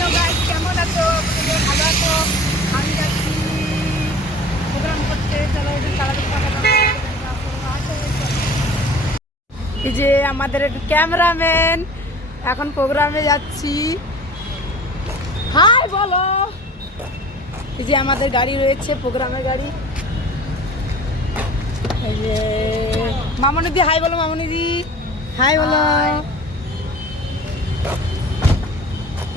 Hello guys, কেমন আছো? আপনাদের ভালো আছো? আমি যাচ্ছি প্রোগ্রাম করতে। চলো ওদের সারাদিন এই যে আমাদের ক্যামেরাম্যান, এখন প্রোগ্রামে যাচ্ছি। হাই বলো। এই যে আমাদের গাড়ি রয়েছে, প্রোগ্রামের গাড়ি। এই যে মামনিদি হাই বলো, মামনিদি হাই বলো।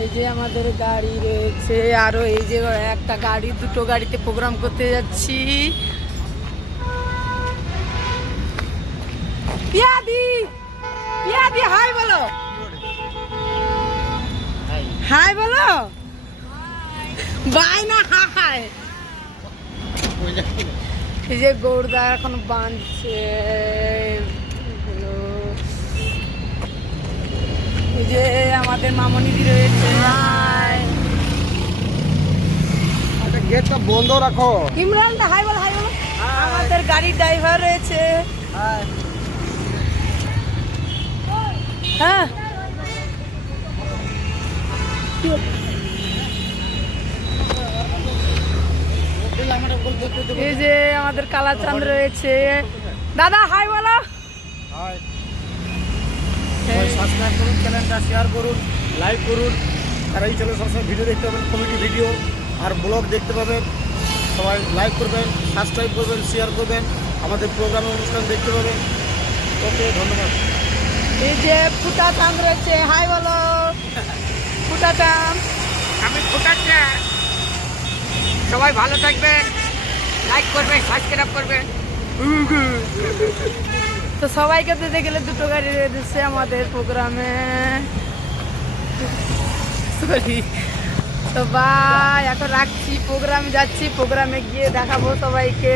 এই যে আমাদের গাড়ি রয়েছে, আরো এই যে একটা গাড়ি, দুটো গাড়িতে প্রোগ্রাম করতে যাচ্ছি। পিয়াদি পিয়াদি হাই বলো, হাই বলো, বাই না হাই। এই যে গৌরদা এখন বাঁধছে। এই যে আমাদের মামনিদি রয়েছে। গেটটা বন্ধ রাখো। ইমরান দা হাই বলো, হাই বলো। আমাদের গাড়ির ড্রাইভার রয়েছে। হ্যাঁ এই যে আমাদের কালাচাঁদ রয়েছে। দাদা হাই বলো। সাবস্ক্রাইব করুন, চ্যানেলটা শেয়ার করুন, লাইক করুন। আর এই চ্যানেলে সবসময় ভিডিও দেখতে পাবেন, কমেডি ভিডিও আর ব্লগ দেখতে পাবেন। সবাই লাইক করবেন, সাবস্ক্রাইব করবেন, শেয়ার করবেন, আমাদের প্রোগ্রামের অনুষ্ঠান দেখতে পাবেন। ওকে, ধন্যবাদ। এই যে ফুটা চাঁদ রয়েছে, হাই বলো ফুটা চাঁদ। আমি ফুটাচ্ছি। সবাই ভালো থাকবেন, লাইক করবেন, সাবস্ক্রাইব করবেন। তো সবাইকে দিতে গেলে দুটো গাড়ি দিচ্ছে আমাদের প্রোগ্রামে। সরি। তো ভাই এখন রাখছি, প্রোগ্রামে যাচ্ছি, প্রোগ্রামে গিয়ে দেখাবো সবাইকে।